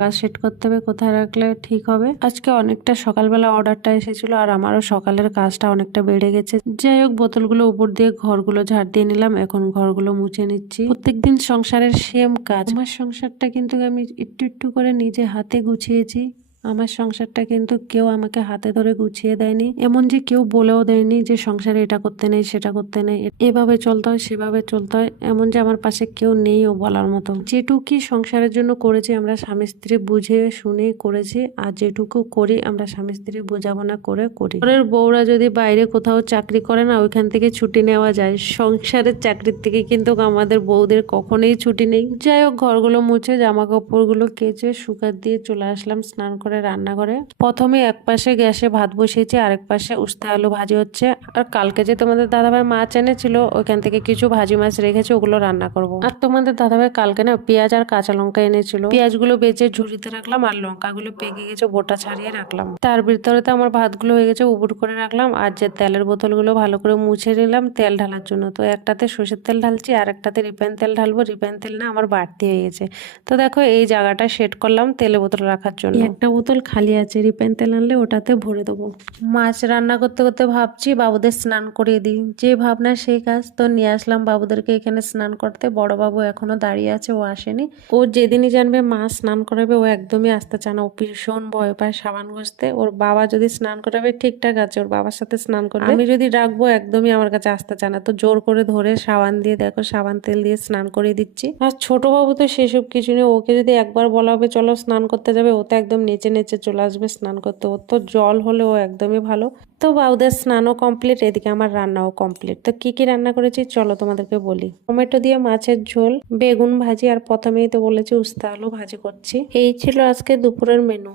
কাজ সেট করতে হবে, কোথায় রাখলে ঠিক হবে। আজকে অনেকটা সকালবেলা অর্ডারটা এসেছিল আর আমারও সকালের কাজটা অনেকটা বেড়ে গেছে। যাই হোক, বোতলগুলো উপর দিয়ে ঘরগুলো ঝাড় দিয়ে নিলাম, এখন ঘরগুলো মুছে নিচ্ছি। প্রত্যেকদিন সংসারের সেম কাজ। আমার সংসারটা কিন্তু আমি একটু একটু করে নিজে হাতে গুছিয়েছি। আমার সংসারটা কিন্তু কেউ আমাকে হাতে ধরে গুছিয়ে দেয়নি, এমন যে কেউ বলেও দেয়নি যে সংসারে এটা করতে নেই সেটা করতে নেই, এভাবে চলতে হয় সেভাবে চলতে হয়, এমন যে আমার পাশে কেউ নেই ও বলার মতো। যেটুকুই সংসারের জন্য করেছি আমরা স্বামী স্ত্রী বুঝে শুনে করেছি, আর যেটুকু করি আমরা স্বামী স্ত্রী বোঝাপড়া করে করি। ঘরের বউরা যদি বাইরে কোথাও চাকরি করে না, ওইখান থেকে ছুটি নেওয়া যায়, সংসারের চাকরির থেকে কিন্তু আমাদের বউদের কখনোই ছুটি নেই। যাই হোক, ঘরগুলো মুছে জামা কাপড়গুলো কেচে শুকাত দিয়ে চলে আসলাম স্নান করে রান্নাঘরে। প্রথমে এক পাশে গ্যাসে ভাত বসিয়েছি, আরেক পাশে উস্তা আলু ভাজি হচ্ছে। আর কালকে যে তোমাদের দাদাভাই মাছ এনেছিল, ওইখান থেকে কিছু ভাজি মাছ রেখেছে, ওগুলো রান্না করব। আর তোমাদের দাদাভাই কালকে না পেঁয়াজ আর কাঁচা লঙ্কা এনেছিল, পেঁয়াজগুলো বেচে ঝুড়িতে রাখলাম আর লঙ্কাগুলো পেকে গেছে বোটা ছাড়িয়ে রাখলাম। তার ভিতরে তো আমার ভাতগুলো হয়ে গেছে, উবুর করে রাখলাম। আর যে তেলের বোতলগুলো ভালো করে মুছে নিলাম তেল ঢালার জন্য। তো একটাতে সর্ষের তেল ঢালছি আর একটাতে রিফাইন তেল ঢালবো। রিফাইন তেল না আমার বাড়তি হয়ে গেছে, তো দেখো এই জায়গাটা সেট করলাম তেলে বোতল রাখার জন্য। একটা বোতল খালি আছে, রিফাইন তেল আনলে ওটাতে ভরে দেবো। মাছ রান্না করতে করতে ভাবছি বাবুদের স্নান করিয়ে দিই, যে ভাবনা সেই কাজ। তো নিয়ে আসলাম বাবুদেরকে এখানে স্নান করতে। বড় বাবু এখনো দাঁড়িয়ে আছে, ও আসেনি। ও যেদিনই জানবে মা স্নান করাবে, ও একদমই আসতে চায় না, ও ভীষণ ভয় পায় সাবান ঘষতে। ওর বাবা যদি স্নান করাবে ঠিকঠাক আছে, ওর বাবার সাথে স্নান করবে। আমি যদি রাখবো একদমই আমার কাছে আসতে চায় না, তো জোর করে ধরে সাবান দিয়ে দেখো সাবান তেল দিয়ে স্নান করিয়ে দিচ্ছি। আর ছোট বাবু তো সেসব কিছু নেই, ওকে যদি একবার বলা হবে চলো স্নান করতে যাবে, ও তো একদম নেচে নেচে চলে আসবে স্নান করতে। ওর তো জল হলে ও একদমই ভালো। তো বাবুদের স্নানও কমপ্লিট, এদিকে আমার রান্নাও কমপ্লিট। তো কি কি রান্না করেছি চলো তোমাদেরকে বলি। টমেটো দিয়ে মাছের ঝোল, বেগুন ভাজি, আর প্রথমেই তো বলেছি উস্তা আলু ভাজি করছি। এই ছিল আজকে দুপুরের মেনু।